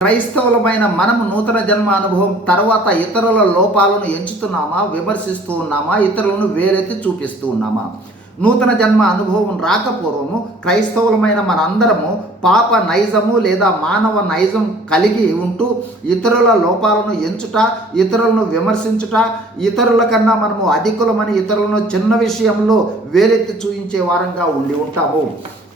క్రైస్తవులమైన మనము నూతన జన్మ అనుభవం తర్వాత ఇతరుల లోపాలను ఎంచుతున్నామా విమర్శిస్తూ ఉన్నామా ఇతరులను వేరెత్తి చూపిస్తూ ఉన్నామా? నూతన జన్మ అనుభవం రాకపూర్వము క్రైస్తవులమైన మనందరము పాప నైజము లేదా మానవ నైజం కలిగి ఉంటూ ఇతరుల లోపాలను ఎంచుట ఇతరులను విమర్శించుట ఇతరుల కన్నా మనము అధికులమని ఇతరులను చిన్న విషయంలో వేలెత్తి చూయించే వారంగా ఉండి ఉంటాము.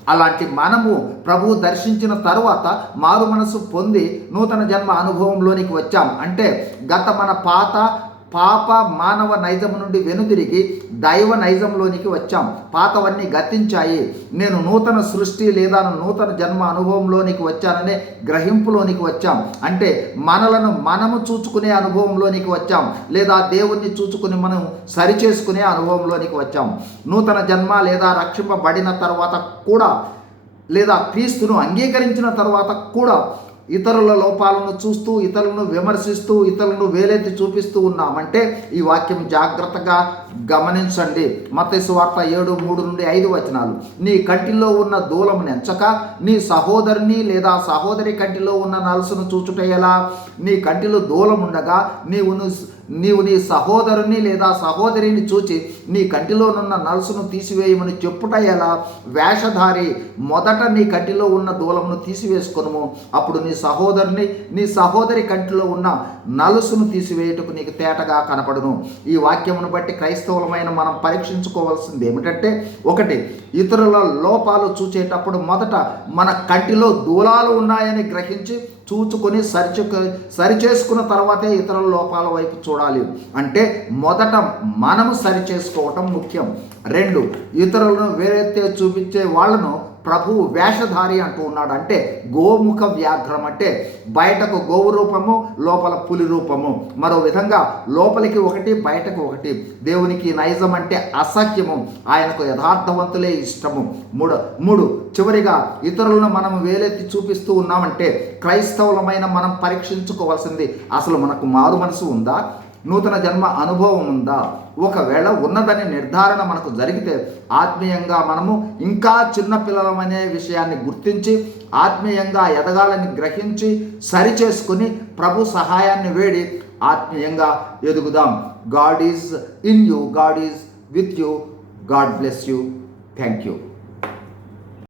అలాంటి మనము ప్రభు దర్శించిన తరువాత మారు మనసు పొంది నూతన జన్మ అనుభవంలోనికి వచ్చాం. అంటే గత మన పాత పాప మానవ నైజం నుండి వెనుదిరిగి దైవ నైజంలోనికి వచ్చాం. పాతవన్నీ గతించాయి. నేను నూతన సృష్టి లేదా నూతన జన్మ అనుభవంలోనికి వచ్చాననే గ్రహింపులోనికి వచ్చాం. అంటే మనలను మనము చూచుకునే అనుభవంలోనికి వచ్చాం. లేదా దేవుణ్ణి చూచుకుని మనం సరిచేసుకునే అనుభవంలోనికి వచ్చాం. నూతన జన్మ లేదా రక్షింపబడిన తర్వాత కూడా లేదా క్రీస్తును అంగీకరించిన తర్వాత కూడా ఇతరుల లోపాలను చూస్తూ ఇతరులను విమర్శిస్తూ ఇతరులను వేలెత్తి చూపిస్తూ ఉన్నామంటే ఈ వాక్యం జాగ్రత్తగా గమనించండి. మతేసు వార్త ఏడు మూడు నుండి ఐదు వచనాలు. నీ కంటిలో ఉన్న దూలము నెంచక నీ సహోదరిని లేదా సహోదరి కంటిలో ఉన్న నలుసును చూచుట ఎలా? నీ కంటిలో దూలం ఉండగా నీవును నీవు నీ సహోదరుని లేదా సహోదరిని చూచి నీ కంటిలోనున్న నలుసును తీసివేయమని చెప్పుట ఎలా? వేషధారి మొదట నీ కంటిలో ఉన్న దూలమును తీసివేసుకొనుము. అప్పుడు నీ సహోదరుని నీ సహోదరి కంటిలో ఉన్న నలుసును తీసివేయుటకు నీకు తేటగా కనపడును. ఈ వాక్యమును బట్టి క్రైస్తవులమైన మనం పరీక్షించుకోవాల్సింది ఏమిటంటే ఒకటి ఇతరుల లోపాలు చూచేటప్పుడు మొదట మన కంటిలో దూలాలు ఉన్నాయని గ్రహించి చూచుకొని సరిచు సరిచేసుకున్న తర్వాతే ఇతరుల లోపాల వైపు చూడాలి. అంటే మొదట మనము సరిచేసుకోవటం ముఖ్యం. రెండు ఇతరులను వేరెత్తే చూపించే వాళ్ళను ప్రభువు వేషధారి అంటూ ఉన్నాడు. అంటే గోముఖ వ్యాఘ్రం అంటే బయటకు గోవు రూపము లోపల పులి రూపము. మరో విధంగా లోపలికి ఒకటి బయటకు ఒకటి. దేవునికి నైజం అంటే అసహ్యము. ఆయనకు యథార్థవంతులే ఇష్టము. మూడు మూడు చివరిగా ఇతరులను మనం వేలెత్తి చూపిస్తూ ఉన్నామంటే క్రైస్తవులమైన మనం పరీక్షించుకోవాల్సింది. అసలు మనకు మారు మనసు ఉందా? నూతన జన్మ అనుభవం ఉందా? ఒకవేళ ఉన్నదని నిర్ధారణ మనకు జరిగితే ఆత్మీయంగా మనము ఇంకా చిన్నపిల్లలమనే విషయాన్ని గుర్తించి ఆత్మీయంగా ఎదగాలని గ్రహించి సరిచేసుకుని ప్రభు సహాయాన్ని వేడి ఆత్మీయంగా ఎదుగుదాం. God is in you God is with you. God bless you. Thank you.